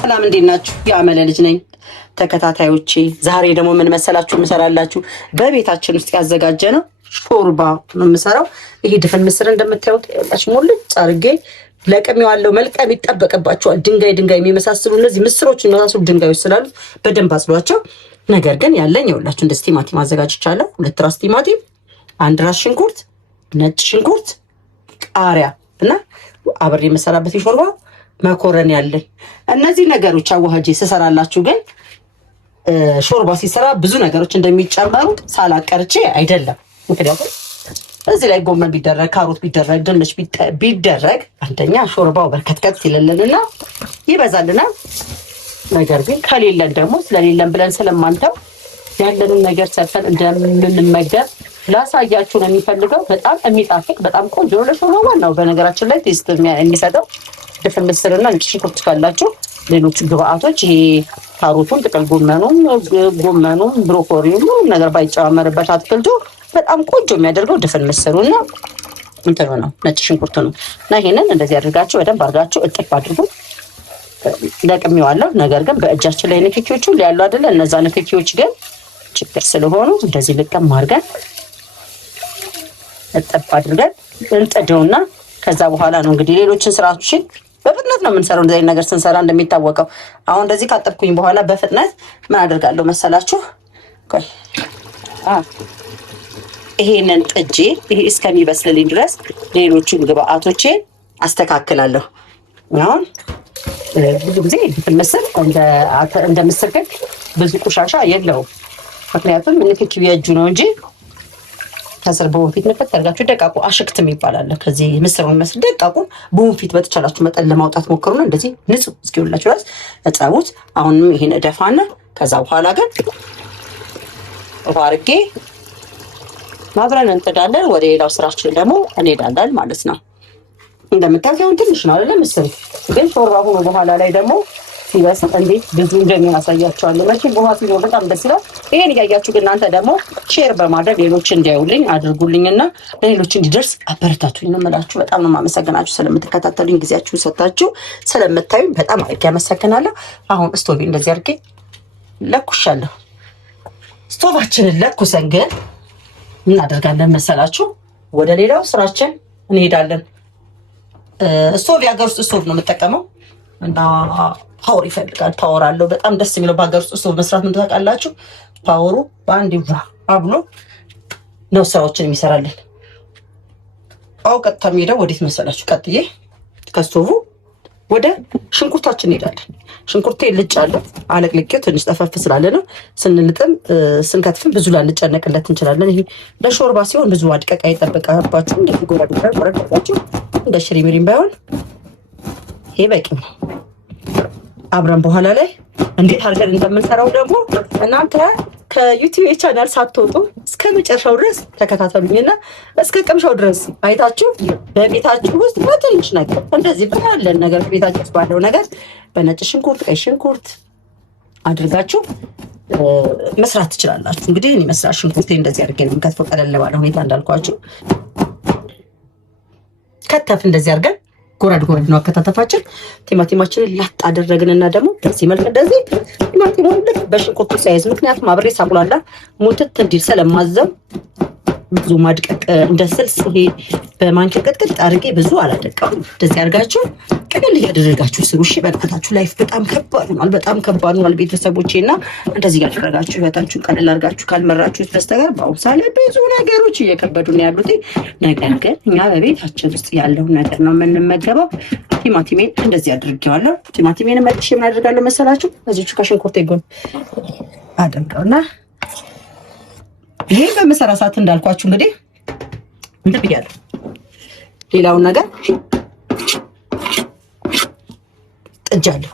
ሰላም እንዴት ናችሁ? የአመለ ልጅ ነኝ ተከታታዮቼ። ዛሬ ደግሞ ምን መሰላችሁ የምሰራላችሁ በቤታችን ውስጥ ያዘጋጀ ነው ሾርባ ነው የምሰራው። ይሄ ድፍን ምስር እንደምታዩት ሙልጭ አድርጌ ለቅሜዋለሁ። መልቀም ይጠበቅባቸዋል። ድንጋይ የሚመሳስሉ እነዚህ ምስሮች የሚመሳስሉ ድንጋዮች ስላሉ በደንብ አጽሏቸው። ነገር ግን ያለኝ ይኸውላችሁ እንደዚህ ቲማቲም አዘጋጅቻለሁ። 2 ራስ ቲማቲም፣ 1 ራስ ሽንኩርት፣ ነጭ ሽንኩርት፣ ቃሪያ እና አብሬ የምሰራበት የሾርባ መኮረን ያለኝ እነዚህ ነገሮች አዋሃጄ ስሰራላችሁ። ግን ሾርባ ሲሰራ ብዙ ነገሮች እንደሚጨመሩ ሳላቀርቼ አይደለም። ምክንያቱም እዚህ ላይ ጎመን ቢደረግ፣ ካሮት ቢደረግ፣ ድንች ቢደረግ አንደኛ ሾርባው በርከትከት ይልልንና ይበዛልናል። ነገር ግን ከሌለን ደግሞ ስለሌለን ብለን ስለማንተው ያለንን ነገር ሰርተን እንደምንመገብ ላሳያችሁ ነው የሚፈልገው። በጣም የሚጣፍጥ በጣም ቆንጆ ነው ለሾርባ። ዋናው በነገራችን ላይ ቴስት የሚሰጠው ድፍን ምስርና ነጭ ሽንኩርት ካላችሁ ሌሎች ግብአቶች ይሄ ካሮቱን፣ ጥቅል ጎመኑም ብሮኮሊውም ነገር ባይጨማመርበት አትክልቱ በጣም ቆንጆ የሚያደርገው ድፍን ምስሩና እንትኑ ነው ነጭ ሽንኩርቱ ነው። እና ይሄንን እንደዚህ አድርጋችሁ በደንብ አድርጋችሁ እጥፍ አድርጉ። ለቅሜዋለሁ። ነገር ግን በእጃችን ላይ ንክኪዎቹ ያሉ አይደለ? እነዛ ንክኪዎች ግን ችግር ስለሆኑ እንደዚህ ልቀም አድርገን እጥፍ አድርገን እንጥደውና ከዛ በኋላ ነው እንግዲህ ሌሎችን ስራዎችን በፍጥነት ነው የምንሰራው። እንደዚህ ነገር ስንሰራ እንደሚታወቀው አሁን እንደዚህ ካጠብኩኝ በኋላ በፍጥነት ምን አደርጋለሁ መሰላችሁ? ቆይ ይሄንን ጥጄ ይሄ እስከሚበስልልኝ ድረስ ሌሎችን ግብአቶቼን አስተካክላለሁ። አሁን ብዙ ጊዜ ድፍን ምስር እንደ ምስር ግን ብዙ ቆሻሻ የለውም። ምክንያቱም ንክኪው የእጁ ነው እንጂ ከስር በወንፊት ንፍት አድርጋችሁ ደቃቁ አሽክትም ይባላል። ከዚህ ምስሩን መስል ደቃቁ በወንፊት በተቻላችሁ መጠን ለማውጣት ሞክሩና እንደዚህ ንጹህ እስኪሆንላችሁ ድረስ እጠቡት። አሁንም ይሄን እደፋና ከዛ በኋላ ግን ውሃ አድርጌ ማብረን እንጥዳለን። ወደ ሌላው ስራችን ደግሞ እንሄዳለን ማለት ነው። እንደምታውቁት አሁን ትንሽ ነው አይደል? ምስር ግን ሾርባ ሆኖ በኋላ ላይ ደግሞ ሲበስል እንዴት ብዙ እንደሚያሳያቸዋለሁ። መቼም ውሃ ሲኖር በጣም ደስ ይላል። ይሄን እያያችሁ ግን እናንተ ደግሞ ሼር በማድረግ ሌሎች እንዲያዩልኝ አድርጉልኝና ለሌሎች እንዲደርስ አበረታቱኝ ነው የምላችሁ። በጣም ነው የማመሰግናችሁ ስለምትከታተሉኝ፣ ጊዜያችሁን ሰጣችሁ ስለምታዩኝ በጣም አድርጌ አመሰግናለሁ። አሁን ስቶቪ እንደዚህ አድርጌ ለኩሻለሁ። ስቶቫችንን ለኩሰን ግን እናደርጋለን መሰላችሁ ወደ ሌላው ስራችን እንሄዳለን። ስቶቭ የሀገር ውስጥ ስቶቭ ነው የምጠቀመው እና ፓወር ይፈልጋል። ፓወር አለው። በጣም ደስ የሚለው በሀገር ውስጥ ስቶቭ መስራት ምን ታውቃላችሁ? ፓወሩ በአንድ ብሎ ነው ስራዎችን የሚሰራልን። ቀጥታ የሚሄደው ወዴት መሰላችሁ? ቀጥዬ ከስቶቭ ወደ ሽንኩርታችን እንሄዳለን። ሽንኩርቴ ልጫለሁ፣ አለቅልቄው ትንሽ ጠፈፍ ስላለ ነው። ስንልጥም ስንከትፍም ብዙ ላንጨነቅለት እንችላለን። ይሄ ለሾርባ ሲሆን ብዙ አድቀቃ ይጠበቃባችሁ። እንደ ጎረዳችሁ እንደ ሽሪሚሪም ባይሆን ይሄ በቂ ነው። አብረን በኋላ ላይ እንዴት አድርገን እንደምንሰራው ደግሞ እናንተ ከዩቲዩብ ቻናል ሳትወጡ እስከ መጨረሻው ድረስ ተከታተሉኝና እስከ ቅምሻው ድረስ አይታችሁ በቤታችሁ ውስጥ በትንሽ ነገር እንደዚህ ባለን ነገር ቤታችሁ ውስጥ ባለው ነገር በነጭ ሽንኩርት፣ ቀይ ሽንኩርት አድርጋችሁ መስራት ትችላላችሁ። እንግዲህ እኔ መስራት ሽንኩርቴ እንደዚህ አድርጌ ነው የምከትፈው። ቀለል ባለ ሁኔታ እንዳልኳችሁ ከተፍ እንደዚህ አድርገን ጎረድ ነው አከታተፋችን። ቲማቲማችንን ላጥ አደረግንና ደግሞ በዚህ መልክ እንደዚህ ቲማቲሙን ልክ በሽንኩርቱ ሳይዝ፣ ምክንያቱም አብሬ ሳቁላላ ሙትት እንዲል ስለማዘው ብዙ ማድቀቅ እንደ ስልስ ይሄ በማንኪያ ቅጥቅጥ አድርጌ ብዙ አላደቀም። እንደዚህ አድርጋችሁ ቅልል እያደረጋችሁ ስሩ። እሺ በእናታችሁ ላይፍ በጣም ከባድ ሆኗል፣ በጣም ከባድ ሆኗል ቤተሰቦቼ። እና እንደዚህ ያደረጋችሁ ህይወታችሁን ቀለል አድርጋችሁ ካልመራችሁት በስተቀር በአሁኑ ሰዓት ብዙ ነገሮች እየከበዱ ነው ያሉት። ነገር ግን እኛ በቤታችን ውስጥ ያለውን ነገር ነው የምንመገበው። ቲማቲሜን እንደዚህ አድርጌዋለሁ። ቲማቲሜን መልሼ ምን አደርጋለሁ መሰላችሁ? እዚሁ ከሽንኩርቴ ጎን አደርገውና ይሄ በመሰራ ሰዓት እንዳልኳችሁ እንግዲህ እንትን ብያለሁ። ሌላውን ነገር ጥጃለሁ።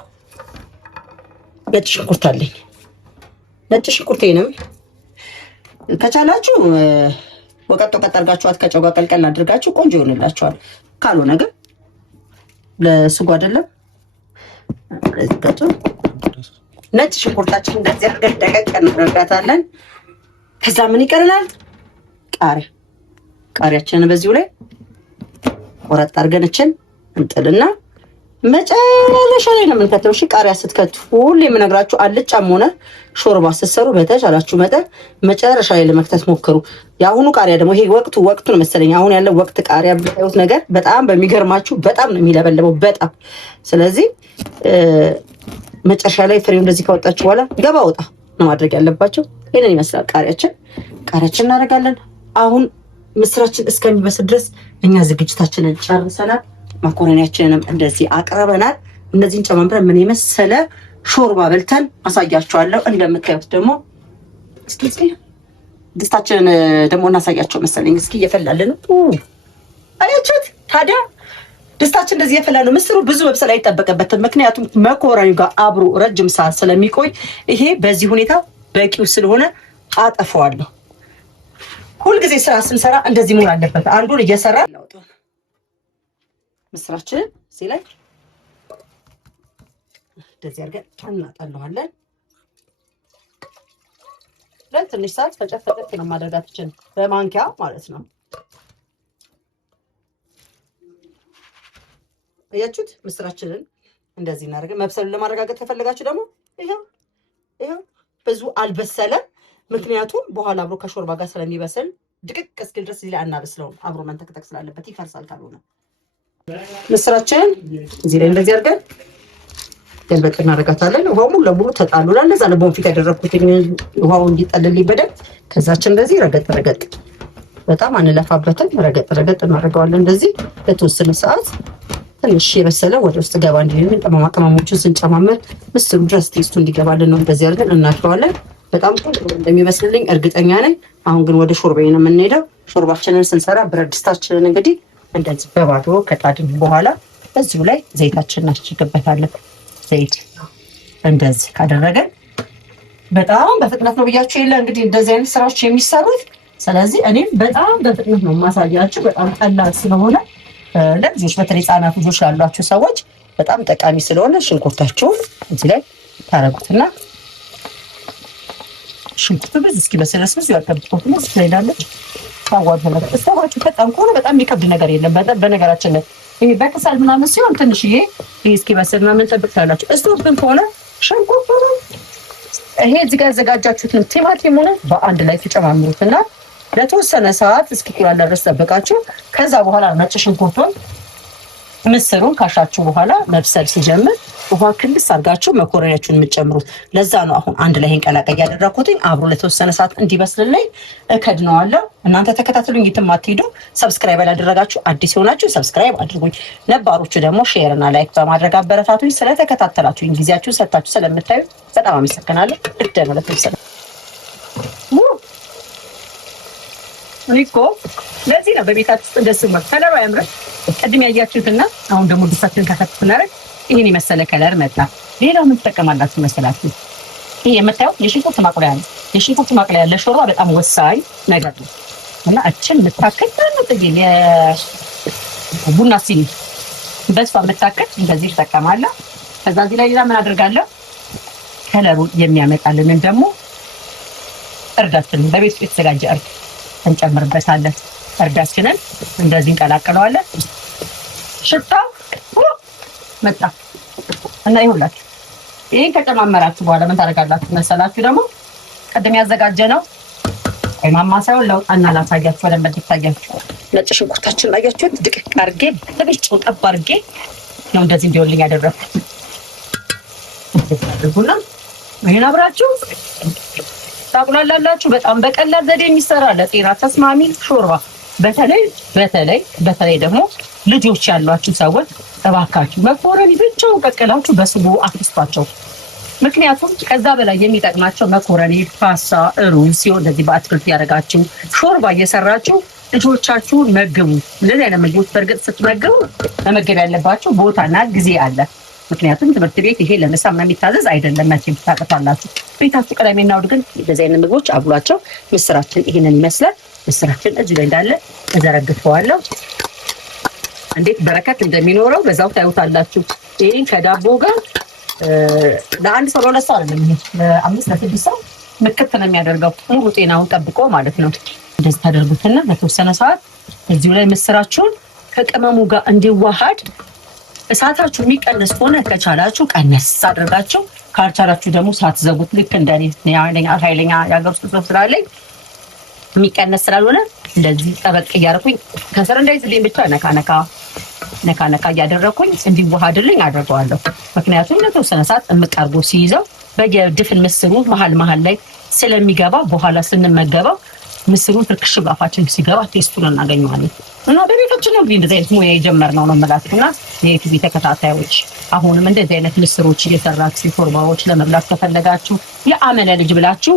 ነጭ ሽንኩርት አለኝ። ነጭ ሽንኩርቴንም ከቻላችሁ ወቀጥ አድርጋችኋት ከጨው ጋር ቀልቀል አድርጋችሁ ቆንጆ ይሆንላችኋል። ካልሆነ ግን ለስጎ አይደለም። ነጭ ሽንኩርታችን እንደዚህ አድርገን ደቀቅ እናደርጋታለን። ከዛ ምን ይቀርናል? ቃሪያችንን በዚሁ ላይ ቆረጥ አድርገን እንጥልና መጨረሻ ላይ ነው የምንከተው። እሺ ቃሪያ ስትከቱ ሁሌ የምነግራችሁ አልጫም ሆነ ሾርባ ስትሰሩ በተቻላችሁ መጠን መጨረሻ ላይ ለመክተት ሞክሩ። የአሁኑ ቃሪያ ደግሞ ይሄ ወቅቱ ነው መሰለኝ አሁን ያለው ወቅት ቃሪያ ብታዩት ነገር በጣም በሚገርማችሁ በጣም ነው የሚለበልበው በጣም። ስለዚህ መጨረሻ ላይ ፍሬው እንደዚህ ካወጣችሁ በኋላ ገባ ወጣ ነው ማድረግ ያለባቸው። ይሄንን ይመስላል ቃሪያችን እናደርጋለን። አሁን ምስራችን እስከሚበስል ድረስ እኛ ዝግጅታችንን ጨርሰናል። ማኮረኒያችንንም እንደዚህ አቅርበናል። እነዚህን ጨማምረን ምን የመሰለ ሾርባ በልተን አሳያችኋለሁ። እንደምታዩት ደግሞ እስኪ ድስታችንን ደግሞ እናሳያቸው መሰለኝ። እስኪ እየፈላልን አያችሁት? ታዲያ ድስታችን እንደዚህ እየፈላ ነው። ምስሩ ብዙ መብሰል አይጠበቅበትም፣ ምክንያቱም መኮረኒው ጋር አብሮ ረጅም ሰዓት ስለሚቆይ ይሄ በዚህ ሁኔታ በቂው ስለሆነ አጠፋዋለሁ። ሁልጊዜ ስራ ስንሰራ እንደዚህ መሆን አለበት። አንዱን እየሰራ ምስራችንን እዚህ ላይ እንደዚህ አድርገን እናጠለዋለን። ለትንሽ ሰዓት ፈጨት ነው ማድረጋችን በማንኪያ ማለት ነው። አያችሁት? ምስራችንን እንደዚህ እናደርገን መብሰሉን ለማረጋገጥ ከፈለጋችሁ ደግሞ ይሄው ብዙ አልበሰለም፣ ምክንያቱም በኋላ አብሮ ከሾርባ ጋር ስለሚበስል ድቅቅ እስኪል ድረስ እዚህ ላይ አናበስለውም። አብሮ መንተክተክ ስላለበት ይፈርሳል ካልሆነ። ምስራችንን እዚህ ላይ እንደዚህ አድርገን ገልበጥ እናደርጋታለን። ውሃው ሙሉ ለሙሉ ተጣሉላል። ለዛ ነው ቦንፊት ያደረኩት ውሃው እንዲጠልልኝ በደንብ። ከዛችን እንደዚህ ረገጥ በጣም አንለፋበትም። ረገጥ እናደርገዋለን። እንደዚህ ለተወሰነ ሰዓት ትንሽ የበሰለ ወደ ውስጥ ገባ እንዲልን ቅመማ ቅመሞችን ስንጨማመር ምስሩ ድረስ ቴስቱ እንዲገባልን ነው እንደዚህ አድርገን እናሸዋለን። በጣም ቆንጆ እንደሚመስልልኝ እርግጠኛ ነኝ። አሁን ግን ወደ ሾርባዬ ነው የምንሄደው። ሾርባችንን ስንሰራ ብረት ድስታችንን እንግዲህ እንደዚህ በባዶ ከጣድን በኋላ እዚሁ ላይ ዘይታችንን እናስችግበታለን። ዘይት እንደዚህ ካደረገን በጣም በፍጥነት ነው ብያችሁ የለ እንግዲህ እንደዚህ አይነት ስራዎች የሚሰሩት። ስለዚህ እኔም በጣም በፍጥነት ነው ማሳያችሁ። በጣም ቀላል ስለሆነ ለልጆች በተለይ ህጻናት ልጆች ላሏችሁ ሰዎች በጣም ጠቃሚ ስለሆነ ሽንኩርታችሁን እዚህ ላይ ታረጉትና ሽንኩርቱ ብዙ እስኪበስል ብዙ ያልጠብቁት ነው ስለይዳለች ታዋጅ ነው። እስከባችሁ በጣም ከሆነ በጣም የሚከብድ ነገር የለም። በነገራችን ላይ ይሄ በከሰል ምናምን ሲሆን ትንሽዬ ይሄ እስኪበስል ምናምን ጠብቃላችሁ። እስቶቭ ግን ከሆነ ሽንኩርቱ ይሄ እዚህ ጋር ያዘጋጃችሁትን ቲማቲሙን በአንድ ላይ ትጨማምሩትና ለተወሰነ ሰዓት እስኪቁላላ ድረስ ጠብቃችሁ ከዛ በኋላ ነጭ ሽንኩርቱን ምስሩን ካሻችሁ በኋላ መብሰል ሲጀምር ውሃ ክልስ አድርጋችሁ መኮረኒያችሁን የምትጨምሩት። ለዛ ነው አሁን አንድ ላይ እንቀላቀይ ያደረኩትኝ አብሮ ለተወሰነ ሰዓት እንዲበስልልኝ እከድነዋለሁ። እናንተ ተከታተሉኝ፣ የትም አትሄዱ። ሰብስክራይብ ያላደረጋችሁ አዲስ የሆናችሁ ሰብስክራይብ አድርጉኝ። ነባሮቹ ደግሞ ሼር እና ላይክ በማድረግ አበረታቱኝ። ስለተከታተላችሁኝ ጊዜያችሁን ሰጣችሁ ስለምታዩ በጣም አመሰግናለሁ። እደነ ለተወሰነ እኮ ለዚህ ነው በቤታችሁ ውስጥ እንደዚህ ማለት ከለሩ ያምራል። ቅድም ያያችሁትና አሁን ደግሞ ድስታችንን ከፈትኩ እናረግ ይሄን የመሰለ ከለር መጣ። ሌላው ምን ትጠቀማላችሁ መሰላችሁ? ይሄ የምታዩት የሽንኩርት ማቁላያ ነው። የሽንኩርት ማቁላያ ለሾርባ በጣም ወሳኝ ነገር ነው እና እችን የምታክል ትንጥዬ የቡና ሲኒ በሷ የምታክል እንደዚህ ትጠቀማለሁ። ከዛ እዚህ ላይ ሌላ ምን አደርጋለሁ? ከለሩን የሚያመጣልንን ደግሞ እርዳችንን በቤት ውስጥ የተዘጋጀ እርድ እንጨምርበታለን። እርዳችንን እንደዚህ እንቀላቅለዋለን። ሽታው መጣ እና ይሁላችሁ። ይሄን ከጨማመራችሁ በኋላ ምን ታደርጋላችሁ መሰላችሁ? ደግሞ ቀደም ያዘጋጀነው ማማሳውን ለውጣና ላሳያችሁ ወደ መድታያችሁ ነጭ ሽንኩርታችን አያችሁት? ድቅቅ አድርጌ ለብቻው ጠብ አድርጌ ነው እንደዚህ እንዲወልኝ ያደረኩት። ቡና ይሄን አብራችሁ ታቁላላላችሁ። በጣም በቀላል ዘዴ የሚሰራ ለጤና ተስማሚ ሾርባ። በተለይ ደግሞ ልጆች ያሏችሁ ሰዎች እባካችሁ መኮረኒ ብቻውን ቀቅላችሁ በስጎ አፍስቷቸው። ምክንያቱም ከዛ በላይ የሚጠቅማቸው መኮረኒ፣ ፓስታ፣ ሩዝ ሲሆን እንደዚህ በአትክልት ያደረጋችሁ ሾርባ እየሰራችሁ ልጆቻችሁን መግቡ። እንደዚህ አይነት ምግቦች በእርግጥ ስትመግቡ መመገብ ያለባችሁ ቦታና ጊዜ አለ። ምክንያቱም ትምህርት ቤት ይሄ ለምሳ የሚታዘዝ አይደለም። መቼም ታውቃላችሁ። ቤታችሁ ቅዳሜና እሑድ ግን እንደዚህ አይነት ምግቦች አብሏቸው። ምስራችን ይሄንን ይመስላል። ምስራችን እዚህ ላይ እንዳለ እዘረግፈዋለሁ። እንዴት በረከት እንደሚኖረው በዛው ታዩታላችሁ። ይሄን ከዳቦ ጋር ለአንድ ሰው ለሁለት ሰው አይደለም፣ ለአምስት ለስድስት ሰው ምክት ነው የሚያደርገው፣ ሙሉ ጤናውን ጠብቆ ማለት ነው። እንደዚህ ታደርጉትና ለተወሰነ ሰዓት እዚሁ ላይ ምስራችሁን ከቅመሙ ጋር እንዲዋሃድ እሳታችሁ የሚቀንስ ከሆነ ከቻላችሁ ቀነስ አድርጋችሁ፣ ካልቻላችሁ ደግሞ ሳትዘጉት ልክ እንደኔ ኃይለኛ የሀገር ውስጥ ሰው ስላለኝ የሚቀነስ ስላልሆነ እንደዚህ ጠበቅ እያደረኩኝ ከስር እንዳይዝልኝ ብቻ ነካ እያደረኩኝ እንዲዋሃድልኝ አድርገዋለሁ። ምክንያቱም ለተወሰነ ሰዓት እምቀርቦ ሲይዘው በየድፍን ምስሩ መሀል ላይ ስለሚገባ በኋላ ስንመገበው ምስሩን ትርክሽ ባፋችን ሲገባ ቴስቱን እናገኘዋለን። እና በቤታችን ነው እንደዚህ አይነት ሙያ የጀመርነው ነው የምላችሁ። እና የዩቲዩብ ተከታታዮች አሁንም እንደዚህ አይነት ምስሮች እየሰራችሁ ሾርባዎች ለመብላት ከፈለጋችሁ የአመለ ልጅ ብላችሁ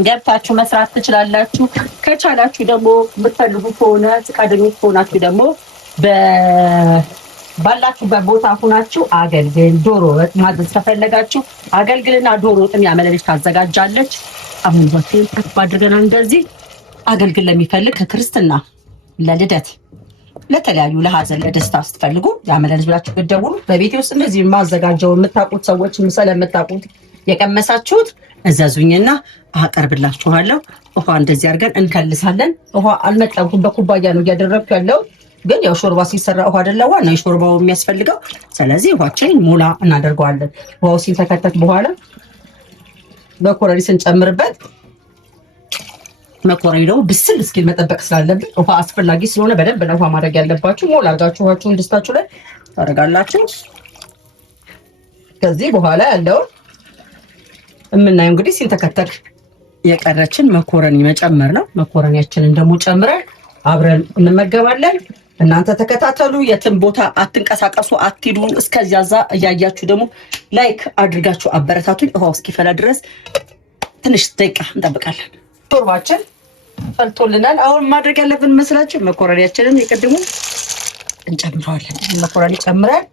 ገብታችሁ መስራት ትችላላችሁ። ከቻላችሁ ደግሞ የምትፈልጉ ከሆነ ፈቃደኞች ከሆናችሁ ደግሞ ባላችሁበት ቦታ ሁናችሁ አገልግል ዶሮ ወጥ ማዘዝ ከፈለጋችሁ አገልግልና ዶሮ ወጥን የአመለ ልጅ ታዘጋጃለች። አሁን ወጥተን ተስፋ አድርገናል። እንደዚህ አገልግል ለሚፈልግ ከክርስትና ለልደት ለተለያዩ ለሀዘን ለደስታ ስትፈልጉ የአመለ ልጅ ብላችሁ ብትደውሉ በቤቴ ውስጥ እንደዚህ የማዘጋጀው የምታውቁት ሰዎች ስለምታውቁት የቀመሳችሁት እዘዙኝና አቀርብላችኋለሁ። ውሃ እንደዚህ አድርገን እንከልሳለን። ውሃ አልመጠንኩም፣ በኩባያ ነው እያደረግኩ ያለው። ግን ያው ሾርባ ሲሰራ ውሃ አይደለ ዋናው የሾርባው የሚያስፈልገው። ስለዚህ ውሃችንን ሞላ እናደርገዋለን። ውሃው ሲንተከተት በኋላ መኮረኒ ስንጨምርበት መኮረኒ ደግሞ ብስል እስኪል መጠበቅ ስላለብን ውሃ አስፈላጊ ስለሆነ በደንብ ነው ውሃ ማድረግ ያለባችሁ። ሞላ አድርጋችሁ ውሃችሁን ድስታችሁ ላይ ታደርጋላችሁ። ከዚህ በኋላ ያለውን የምናየው እንግዲህ ሲንተከተክ የቀረችን መኮረኒ መጨመር ነው። መኮረኒያችንን ደግሞ ጨምረን አብረን እንመገባለን። እናንተ ተከታተሉ፣ የትም ቦታ አትንቀሳቀሱ፣ አትሂዱ። እስከዚያዛ እያያችሁ ደግሞ ላይክ አድርጋችሁ አበረታቱኝ። ውሃው እስኪፈላ ድረስ ትንሽ ደቂቃ እንጠብቃለን። ሾርባችን ፈልቶልናል። አሁን ማድረግ ያለብን መስላችሁ መኮረኒያችንን የቀድሙ እንጨምረዋለን። መኮረኒ ጨምረን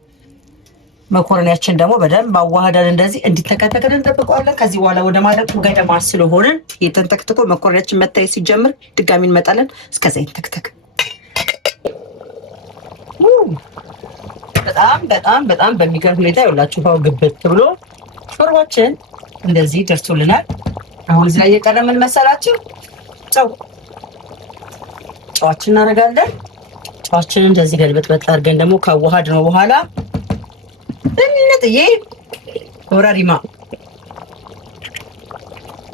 መኮረኒያችን ደግሞ በደንብ አዋህደን እንደዚህ እንዲተከተከን እንጠብቀዋለን። ከዚህ በኋላ ወደ ማለቁ ገደማ ስለሆነ የተንተክትኮ መኮረኒያችን መታየት ሲጀምር ድጋሚ እንመጣለን። እስከዛ ይተክተክ። በጣም በሚገርም ሁኔታ ይኸውላችሁ ውሃው ግብት ብሎ ሾርባችን እንደዚህ ደርሶልናል። አሁን እዚህ ላይ የቀረ ምን መሰላችሁ? ጨዋችን እናደርጋለን። ጨዋችንን እንደዚህ ገልበጥ አድርገን ደግሞ ካዋሃድ ነው በኋላ እንጥዬ ወራሪማ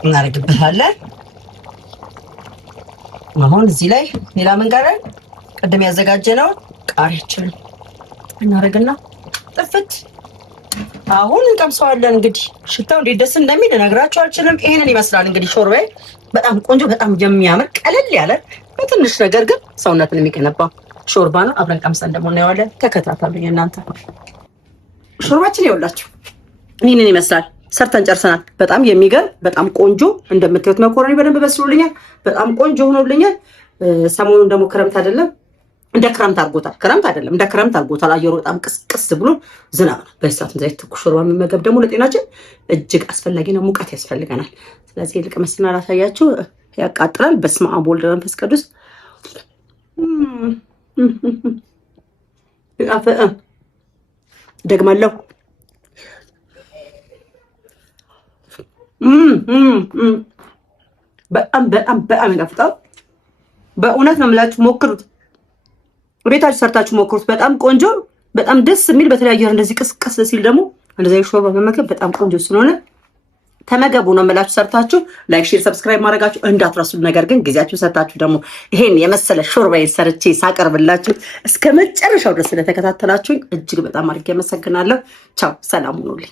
እናደርግበታለን። አሁን እዚህ ላይ ሌላ ምን ቀረን? ቅድም ያዘጋጀነው ቃሪያችንን እናደርግና ጥፍት አሁን እንቀምሰዋለን። እንግዲህ ሽታው እንዴት ደስ እንደሚል እነግራችሁ አልችልም። ይሄንን ይመስላል እንግዲህ ሾርባዬ። በጣም ቆንጆ፣ በጣም የሚያምር ቀለል ያለ በትንሽ ነገር ግን ሰውነትን የሚገነባ ሾርባ ነው። አብረን ቀምሰን ደግሞ እናየዋለን። ተከታተሉኝ እናንተ። ሾርባችን ይኸውላችሁ ይህንን ይመስላል። ሰርተን ጨርሰናል። በጣም የሚገርም በጣም ቆንጆ፣ እንደምታዩት መኮረኒ በደንብ በስሎልኛል። በጣም ቆንጆ ሆኖልኛል። ሰሞኑን ደግሞ ክረምት አይደለም እንደ ክረምት አድርጎታል። ክረምት አይደለም እንደ ክረምት አድርጎታል። አየሩ በጣም ቅስቅስ ብሎ ዝናብ ነው። በሳት ዘይት ትኩስ ሾርባ መመገብ ደግሞ ለጤናችን እጅግ አስፈላጊ ነው። ሙቀት ያስፈልገናል። ስለዚህ ልቅ መስና ላሳያችሁ። ያቃጥላል። በስመ አብ ወወልድ ወመንፈስ ቅዱስ። ደግማለሁ። በጣም ይጣፍጣል። በእውነት ነው የምላችሁ፣ ሞክሩት። ቤታችሁ ሰርታችሁ ሞክሩት። በጣም ቆንጆ፣ በጣም ደስ የሚል በተለያየ እንደዚህ ቅስቀስ ሲል ደግሞ እንደዚህ ሾርባ መመገብ በጣም ቆንጆ ስለሆነ ተመገቡ ነው የምላችሁ። ሰርታችሁ ላይክ፣ ሼር፣ ሰብስክራይብ ማድረጋችሁ እንዳትረሱ። ነገር ግን ጊዜያችሁ ሰርታችሁ ደግሞ ይሄን የመሰለ ሾርባዬን ሰርቼ ሳቀርብላችሁ እስከ መጨረሻው ድረስ ስለተከታተላችሁኝ እጅግ በጣም አድርጌ አመሰግናለሁ። ቻው፣ ሰላም ሁኑልኝ።